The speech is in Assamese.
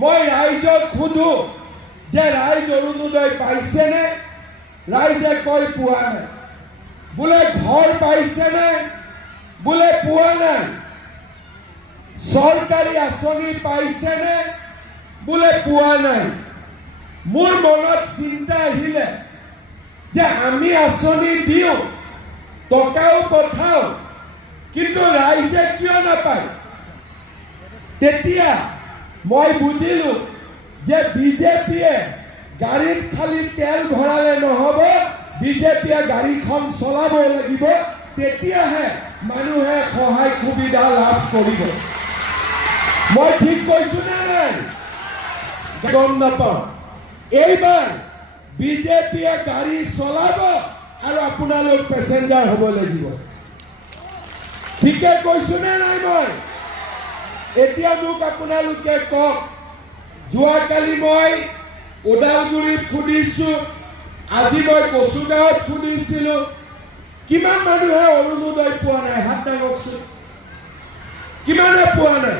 মই ৰাইজক সোধো যে ৰাইজ অৰুণোদয় পাইছেনে? ৰাইজে কয় পোৱা নাই। বোলে ঘৰ পাইছেনে? বোলে পোৱা নাই। চৰকাৰী আঁচনি পাইছেনে? বোলে পোৱা নাই। মোৰ মনত চিন্তা আহিলে যে আমি আঁচনি দিওঁ, টকাও পঠাওঁ, কিন্তু ৰাইজে কিয় নাপায়? তেতিয়া মই বুজিলো যে বিজেপিয়ে গাড়ীত খালি তেল ভৰালে নহ'ব, বিজেপিয়ে গাড়ীখন চলাব লাগিব, তেতিয়াহে মানুহে সহায় সুবিধা লাভ কৰিব। মই ঠিক কৈছো নে নাই? গম নাপাওঁ। এইবাৰ বিজেপিয়ে গাড়ী চলাব আৰু আপোনালোক পেচেঞ্জাৰ হ'ব লাগিব। ঠিকে কৈছো নে নাই? মই এতিয়া মোক আপোনালোকে কওক, যোৱাকালি মই ওদালগুৰিত সুধিছো, আজি মই কচুগাঁৱত সুধিছিলো, কিমান মানুহে অৰুণোদয় পোৱা নাই? হাত দাঙকচোন। কিমানে পোৱা নাই?